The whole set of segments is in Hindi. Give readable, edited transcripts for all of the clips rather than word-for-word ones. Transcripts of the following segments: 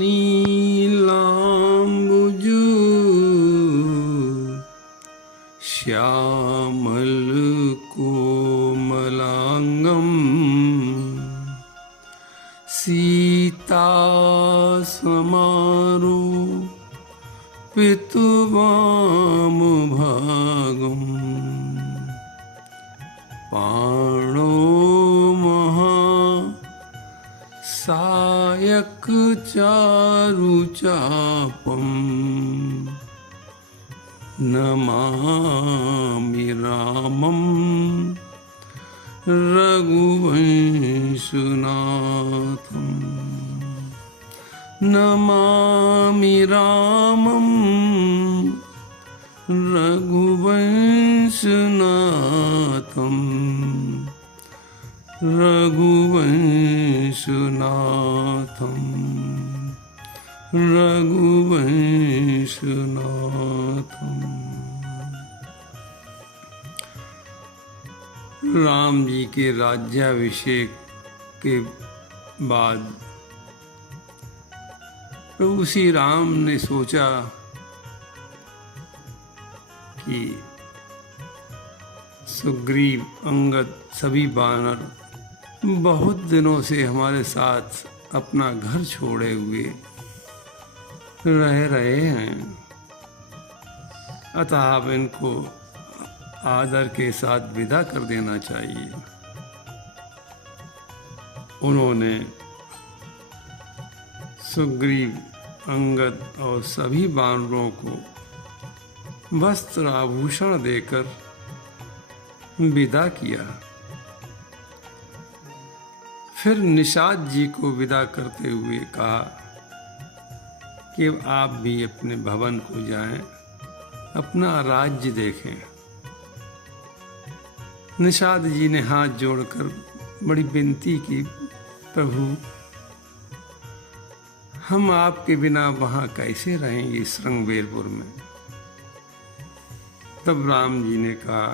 नीलाम्बुजु श्यामलकोमलाङ्गं सीतासमारोपितवामभागं पाणो सायकचारुचापं नमामि रामं रघुवंशनाथं नमामि रामं रघुवंशनाथं रघुवंशनाथं रघुवंशनाथं। राम जी के राज्याभिषेक के बाद प्रभु श्री राम ने सोचा कि सुग्रीव, अंगद, सभी वानर बहुत दिनों से हमारे साथ अपना घर छोड़े हुए रह रहे हैं, अतः अब इनको आदर के साथ विदा कर देना चाहिए। उन्होंने सुग्रीव, अंगद और सभी वानरों को वस्त्र आभूषण देकर विदा किया। फिर निषाद जी को विदा करते हुए कहा कि आप भी अपने भवन को जाएं, अपना राज्य देखें। निषाद जी ने हाथ जोड़कर बड़ी विनती की, प्रभु हम आपके बिना वहाँ कैसे रहेंगे श्रृंगवेरपुर में। तब राम जी ने कहा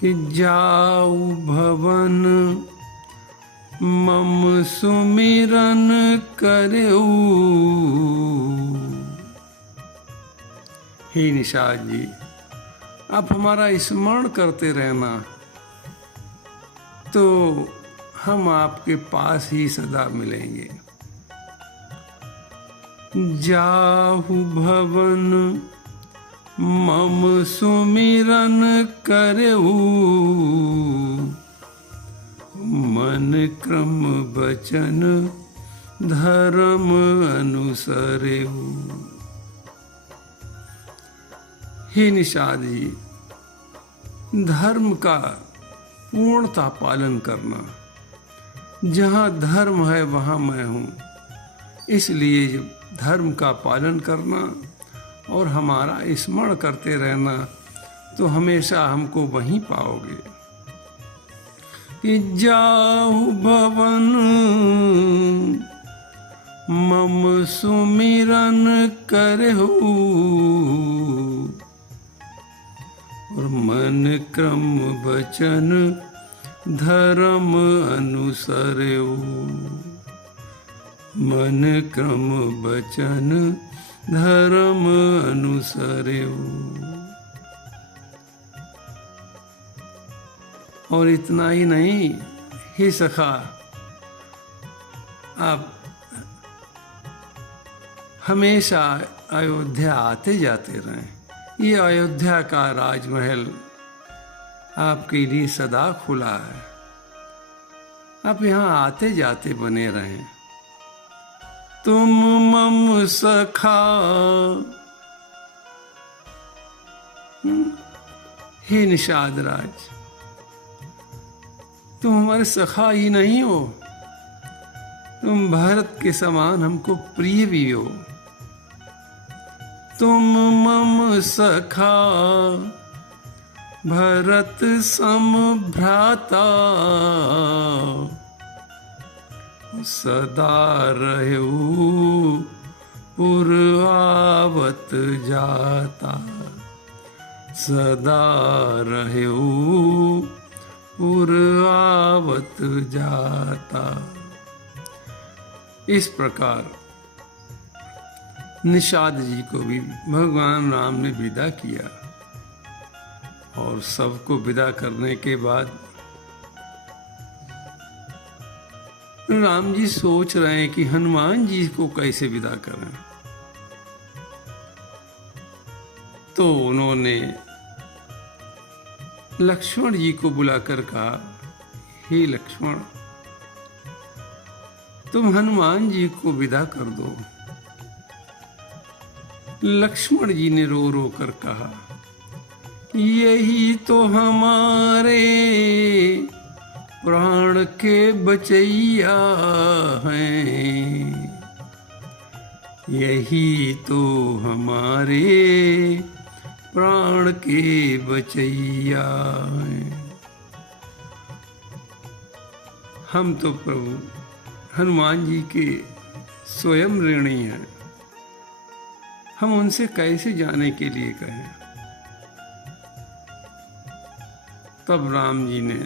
कि जाऊ भवन मम सुमिरन करेऊ। हे निषाद जी, आप हमारा स्मरण करते रहना, तो हम आपके पास ही सदा मिलेंगे। जाहु भवन मम सुमिरन करेऊ, मन क्रम वचन धर्म अनुसरेऊ। हे निषाद जी, धर्म का पूर्णता पालन करना, जहाँ धर्म है वहाँ मैं हूँ, इसलिए धर्म का पालन करना और हमारा स्मरण करते रहना, तो हमेशा हमको वहीं पाओगे। कि जाहु भवन मम सुमिरन करहु, और मन क्रम वचन धर्म अनुसरेऊ। मन क्रम वचन धर्म अनुसरेऊ। और इतना ही नहीं, हे सखा, आप हमेशा अयोध्या आते जाते रहें। ये अयोध्या का राजमहल आपके लिए सदा खुला है, आप यहाँ आते जाते बने रहें। तुम मम सखा, हे निषाद राज, तुम हमारे सखा ही नहीं हो, तुम भरत के समान हमको प्रिय भी हो। तुम मम सखा भरत सम भ्राता, सदा रहू पुरवावत जाता। सदा रहू पुरवावत जाता। इस प्रकार निषाद जी को भी भगवान राम ने विदा किया और सबको विदा करने के बाद राम जी सोच रहे हैं कि हनुमान जी को कैसे विदा करें। तो उन्होंने लक्ष्मण जी को बुलाकर कहा, हे लक्ष्मण, तुम हनुमान जी को विदा कर दो। लक्ष्मण जी ने रो रो कर कहा, यही तो हमारे प्राण के बचैया हैं, यही तो हमारे प्राण के बचैया हैं। हम तो प्रभु हनुमान जी के स्वयं ऋणी हैं, हम उनसे कैसे जाने के लिए कहें। तब राम जी ने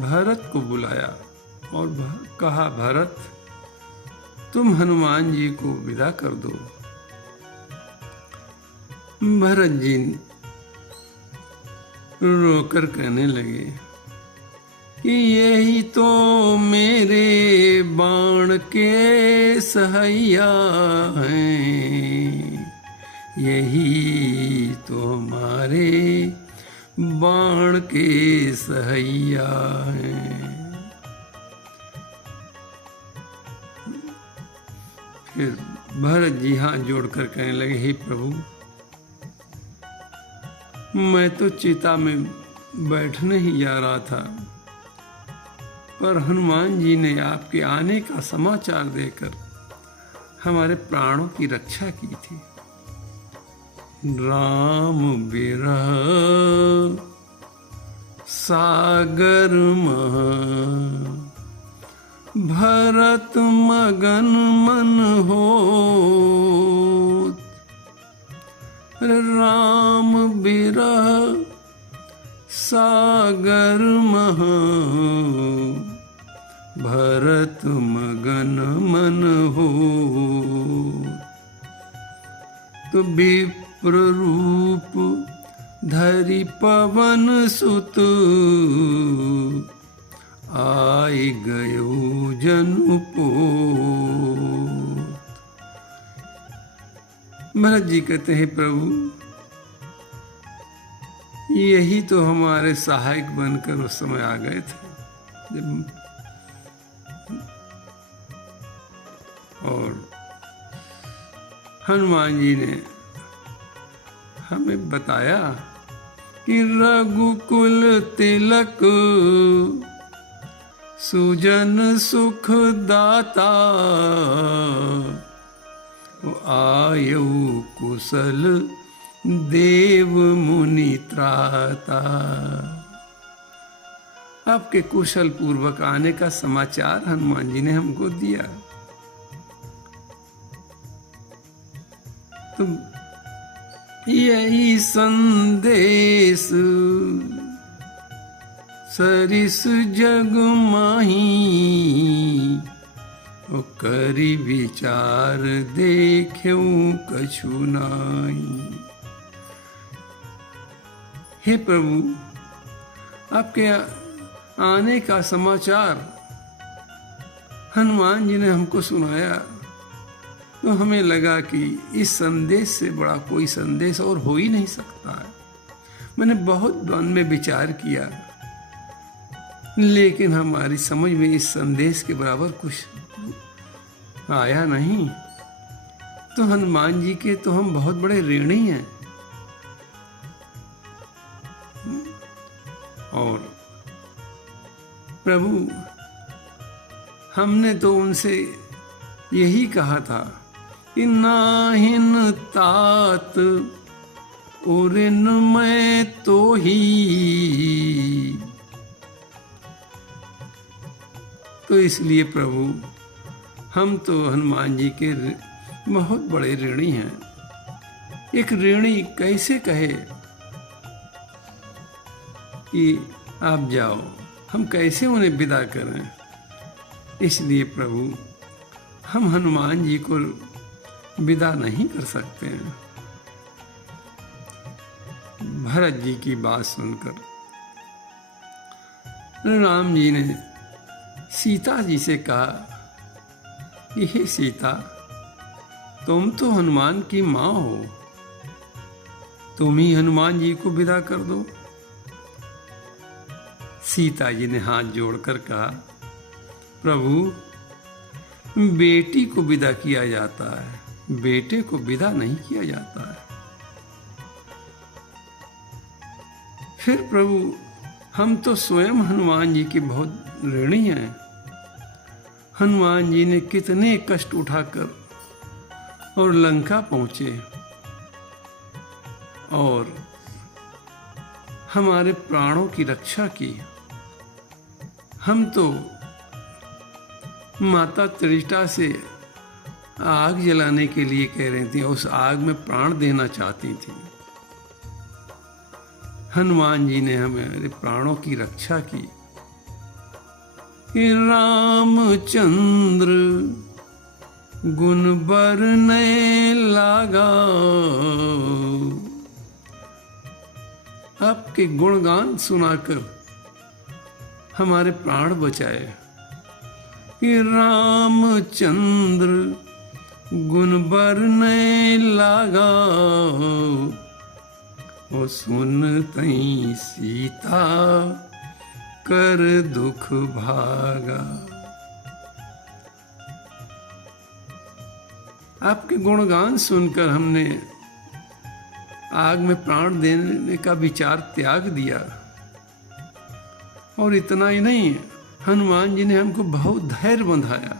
भरत को बुलाया और कहा, भरत, तुम हनुमान जी को विदा कर दो। भरत जी रोकर कहने लगे कि यही तो मेरे बाण के सहैया हैं, यही तो हमारे बाण के सहैया हैं। फिर भरत जी हाथ जोड़कर कहने लगे, हे प्रभु, मैं तो चिता में बैठने ही जा रहा था, पर हनुमान जी ने आपके आने का समाचार देकर हमारे प्राणों की रक्षा की थी। राम बिरह सागर मह, भरत मगन मन होत। राम बिरह सागर मह, भरत मगन मन होत। तो विप्र रूप धरि पवन सुत, आए गयो जनुपोत। भरत जी कहते हैं, प्रभु, यही तो हमारे सहायक बनकर उस समय आ गए थे और हनुमान जी ने हमें बताया कि रघुकुल तिलक सुजन सुख दाता, आयु कुशल देव मुनि त्राता। आपके कुशल पूर्वक आने का समाचार हनुमान जी ने हमको दिया। तो यही संदेश सरिस जग माही, करी विचार देख्यूं कछु नाई। हे प्रभु, आपके आने का समाचार हनुमान जी ने हमको सुनाया, तो हमें लगा कि इस संदेश से बड़ा कोई संदेश और हो ही नहीं सकता है। मैंने बहुत मन में विचार किया, लेकिन हमारी समझ में इस संदेश के बराबर कुछ आया नहीं। तो हनुमान जी के तो हम बहुत बड़े ऋणी हैं। और प्रभु, हमने तो उनसे यही कहा था कि नाहिन तात उरिन मैं तो ही। तो इसलिए प्रभु, हम तो हनुमान जी के बहुत बड़े ऋणी हैं। एक ऋणी कैसे कहे कि आप जाओ, हम कैसे उन्हें विदा करें। इसलिए प्रभु, हम हनुमान जी को विदा नहीं कर सकते हैं। भरत जी की बात सुनकर राम जी ने सीता जी से कहा कि हे सीता, तुम तो हनुमान की माँ हो, तुम ही हनुमान जी को विदा कर दो। सीता जी ने हाथ जोड़कर कहा, प्रभु, बेटी को विदा किया जाता है, बेटे को विदा नहीं किया जाता है। फिर प्रभु, हम तो स्वयं हनुमान जी के बहुत ऋणी हैं। हनुमान जी ने कितने कष्ट उठाकर और लंका पहुंचे और हमारे प्राणों की रक्षा की। हम तो माता त्रिजटा से आग जलाने के लिए कह रही थी, उस आग में प्राण देना चाहती थी। हनुमान जी ने हमारे प्राणों की रक्षा की। रामचंद्र गुण बरने लागा, आपके गुणगान सुनाकर हमारे प्राण बचाए। रामचंद्र गुण बरने लागा, ओ सुन तई सीता कर दुख भागा। आपके गुणगान सुनकर हमने आग में प्राण देने का विचार त्याग दिया। और इतना ही नहीं, हनुमान जी ने हमको बहुत धैर्य बंधाया।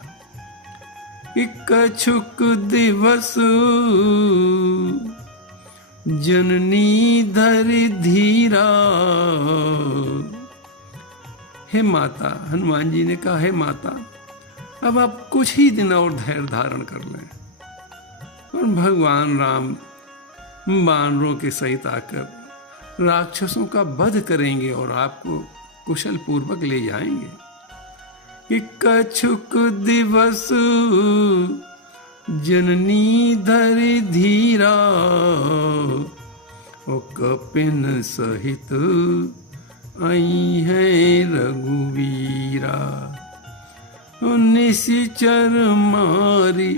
कछुक दिवस जननी धरि धीरा। हे माता, हनुमान जी ने कहा, हे माता, अब आप कुछ ही दिन और धैर्य धारण कर लें और भगवान राम वानरों के सहित आकर राक्षसों का वध करेंगे और आपको कुशल पूर्वक ले जाएंगे। कछुक दिवस जननी धरि धीरा, ओ कपिन सहित आई है रघुवीरा। निशिचर मारी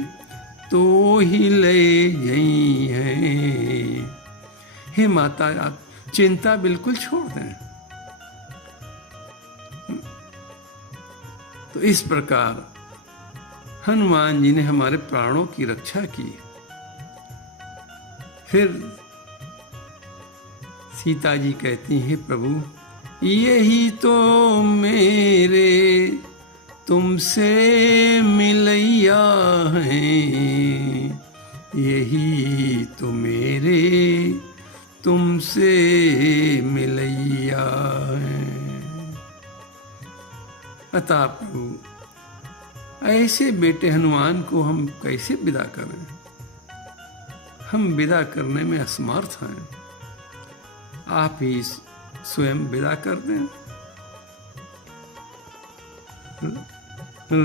तो ही ले गई है। हे माता, आप चिंता बिल्कुल छोड़ दें। तो इस प्रकार हनुमान जी ने हमारे प्राणों की रक्षा की। फिर सीता जी कहती हैं, प्रभु, यही तो मेरे तुमसे मिलैया हैं, यही तो मेरे तुमसे मिलैया हैं। अतः प्रभु, ऐसे बेटे हनुमान को हम कैसे विदा करें? हम विदा करने में असमर्थ हैं। आप ही स्वयं विदा कर दें।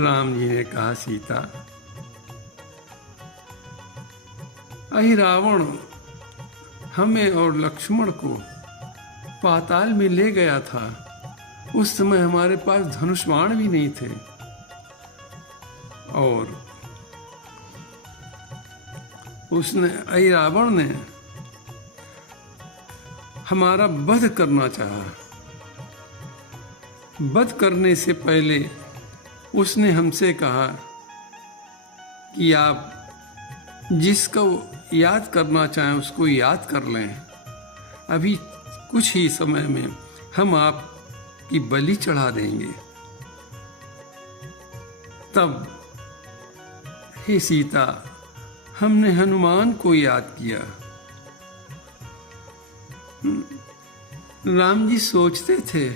राम जी ने कहा, सीता, अहि रावण हमें और लक्ष्मण को पाताल में ले गया था। उस समय हमारे पास धनुष बाण भी नहीं थे और उसने, अहि रावण ने हमारा वध करना चाहा। वध करने से पहले उसने हमसे कहा कि आप जिसको याद करना चाहें उसको याद कर लें। अभी कुछ ही समय में हम आपकी बलि चढ़ा देंगे। तब हे सीता, हमने हनुमान को याद किया। राम जी सोचते थे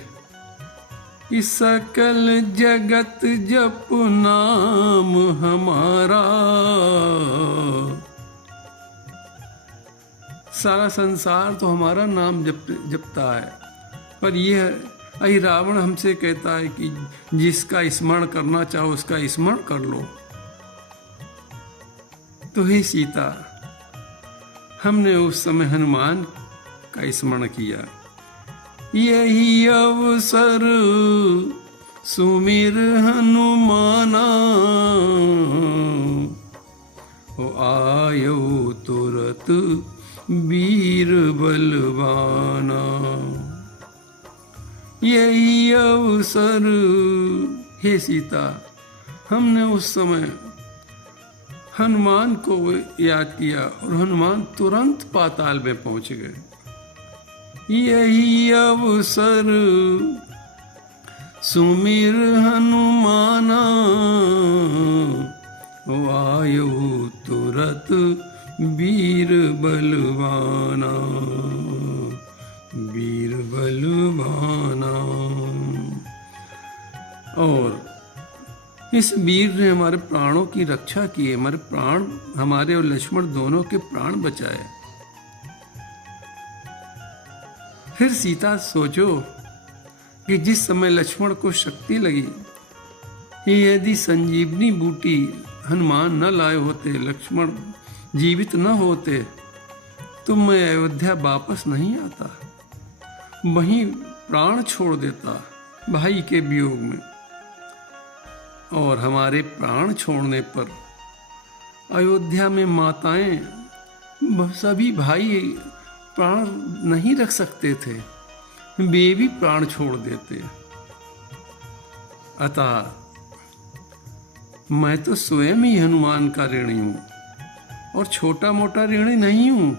कि सकल जगत जप नाम हमारा। सारा संसार तो हमारा नाम जपता है, पर यह अहि रावण हमसे कहता है कि जिसका स्मरण करना चाहो उसका स्मरण कर लो। तो हे सीता, हमने उस समय हनुमान का स्मरण किया। यही अवसर सुमिर हनुमाना, ओ आयो तुरत वीर बलवाना। यही अवसर, हे सीता, हमने उस समय हनुमान को याद किया और हनुमान तुरंत पाताल में पहुंच गए। यही अवसर सुमिर हनुमाना, ओ आयो तुरत वीर बलवाना, वीर बलवाना। और इस वीर ने हमारे प्राणों की रक्षा की, हमारे प्राण, हमारे और लक्ष्मण दोनों के प्राण बचाए। फिर सीता सोचो कि जिस समय लक्ष्मण को शक्ति लगी कि यदि संजीवनी बूटी हनुमान न लाए होते, लक्ष्मण जीवित न होते, तो मैं अयोध्या वापस नहीं आता, वहीं प्राण छोड़ देता भाई के वियोग में। और हमारे प्राण छोड़ने पर अयोध्या में माताएं, सभी भाई प्राण नहीं रख सकते थे, वे भी प्राण छोड़ देते। अतः मैं तो स्वयं ही हनुमान का ऋणी हूं और छोटा मोटा ऋणी नहीं हूं।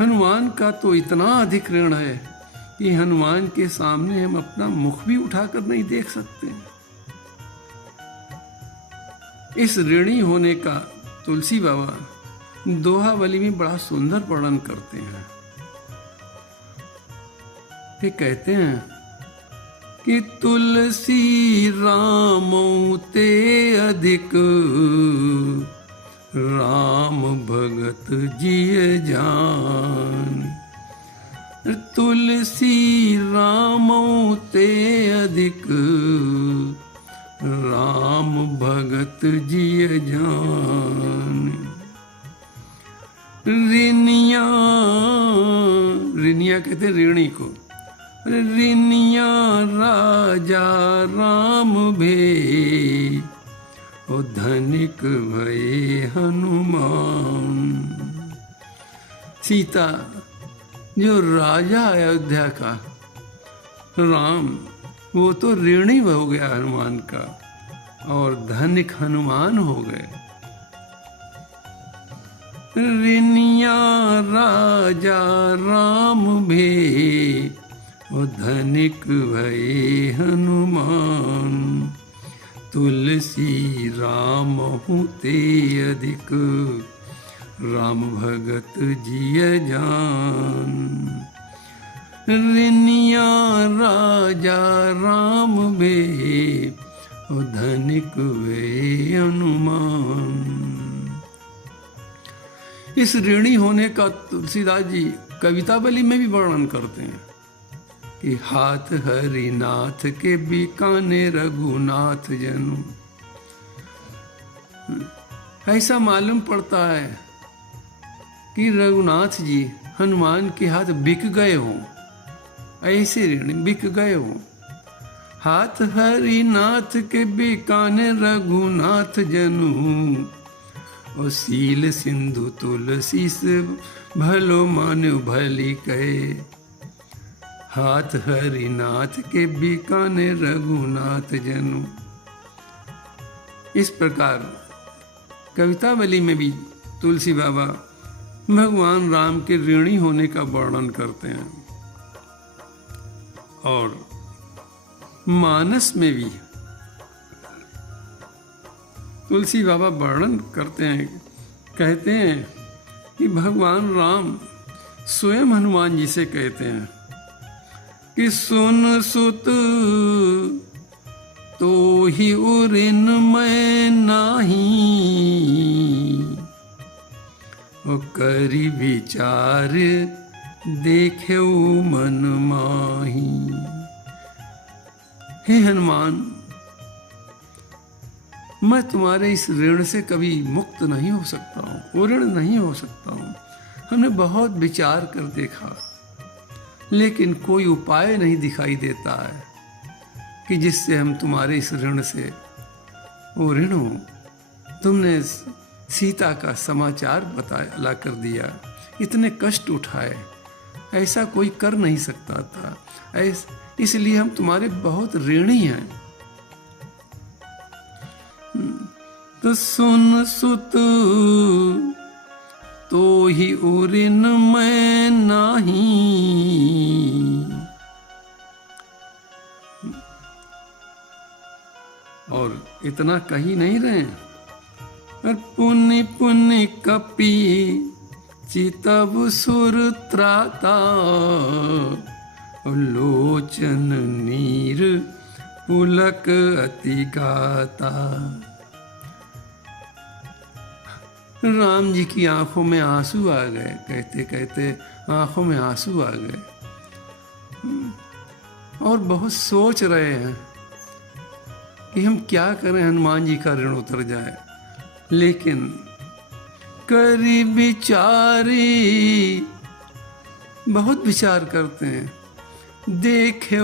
हनुमान का तो इतना अधिक ऋण है कि हनुमान के सामने हम अपना मुख भी उठाकर नहीं देख सकते। इस ऋणी होने का तुलसी बाबा दोहावली में बड़ा सुंदर वर्णन करते हैं। वे कहते हैं कि तुलसी रामों ते अधिक, राम भगत जिय जान। तुलसी रामों ते अधिक, राम भगत जिय जान। ऋणिया, ऋणिया कहते ऋणी को, ऋणिया राजा राम भे, ओ धनिक भये हनुमान। सीता, जो राजा अयोध्या का राम, वो तो ऋणी हो गया हनुमान का, और धनिक हनुमान हो गए। ऋणिया राजा राम भे, ओ धनिक भये हनुमान। तुलसी राम ते अधिक, राम भगत जिय जान। ऋणिया राजा राम भे, ओ धनिक भये हनुमान। इस ऋणी होने का तुलसीदास जी कवितावली में भी वर्णन करते हैं कि हाथ हरिनाथ के बीकाने रघुनाथ जनु। ऐसा मालूम पड़ता है कि रघुनाथ जी हनुमान के हाथ बिक गए हों, ऐसे ऋण बिक गए हों। हाथ हरिनाथ के बीकाने रघुनाथ जनु, ओ सील सिंधु तुलसी से भलो मानो भली कहे। हाथ हरिनाथ के बीकाने रघुनाथ जनु। इस प्रकार कवितावली में भी तुलसी बाबा भगवान राम के ऋणी होने का वर्णन करते हैं। और मानस में भी तुलसी बाबा वर्णन करते हैं, कहते हैं कि भगवान राम स्वयं हनुमान जी से कहते हैं कि सुन सुत तो ही उरिन मैं नाही, ओ करी विचार देखे मन माही। हे हनुमान, मैं तुम्हारे इस ऋण से कभी मुक्त नहीं हो सकता हूँ, ऋण नहीं हो सकता हूँ। हमने बहुत विचार कर देखा, लेकिन कोई उपाय नहीं दिखाई देता है कि जिससे हम तुम्हारे इस ऋण से ऋण हो। तुमने सीता का समाचार बता कर दिया, इतने कष्ट उठाए, ऐसा कोई कर नहीं सकता था, इसलिए हम तुम्हारे बहुत ऋणी हैं। तो सुन सुत तो ही ऋण मैं नाही, और इतना कही नहीं रहे। और पुण्य पुण्य कपि चितव सुर त्राता, लोचन नीर पुलक अति गाता। राम जी की आंखों में आंसू आ गए, कहते कहते आंखों में आंसू आ गए, और बहुत सोच रहे हैं कि हम क्या करें, हनुमान जी का ऋण उतर जाए। लेकिन करी विचारी, बहुत विचार करते हैं, देखे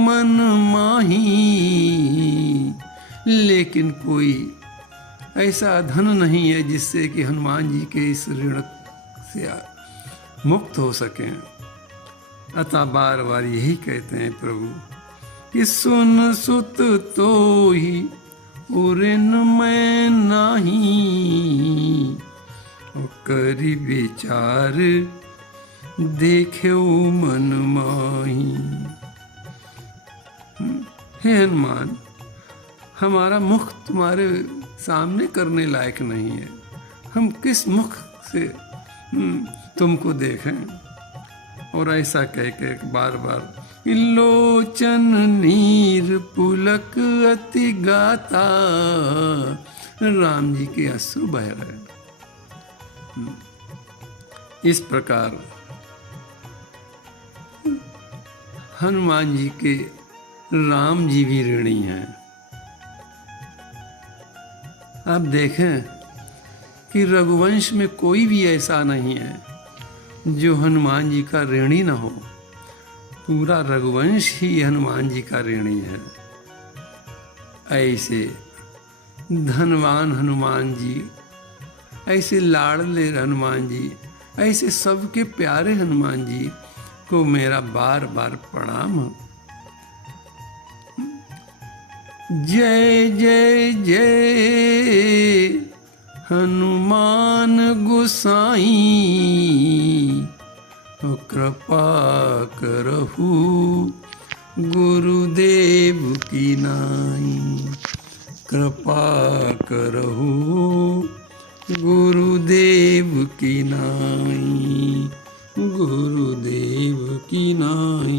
मन माही, लेकिन कोई ऐसा धन नहीं है जिससे कि हनुमान जी के इस ऋण से मुक्त हो सकें। अतः बार बार यही कहते हैं प्रभु कि सुन सुत तो ही ऋण मैं नाही, करी विचार देखे मन माही। हे हनुमान, हमारा मुख तुम्हारे सामने करने लायक नहीं है, हम किस मुख से तुमको देखें। और ऐसा कह के बार बार लोचन नीर पुलक अति गाता, राम जी के अश्रु बह रहे। इस प्रकार हनुमान जी के राम जी भी ऋणी हैं। आप देखें कि रघुवंश में कोई भी ऐसा नहीं है जो हनुमान जी का ऋणी न हो। पूरा रघुवंश ही हनुमान जी का ऋणी है। ऐसे धनवान हनुमान जी, ऐसे लाडले हनुमान जी, ऐसे सबके प्यारे हनुमान जी को मेरा बार बार प्रणाम। जय जय जय हनुमान गोसाई, कृपा करहु गुरुदेव की नाई, कृपा करहु गुरुदेव की नाई, गुरुदेव की नाई।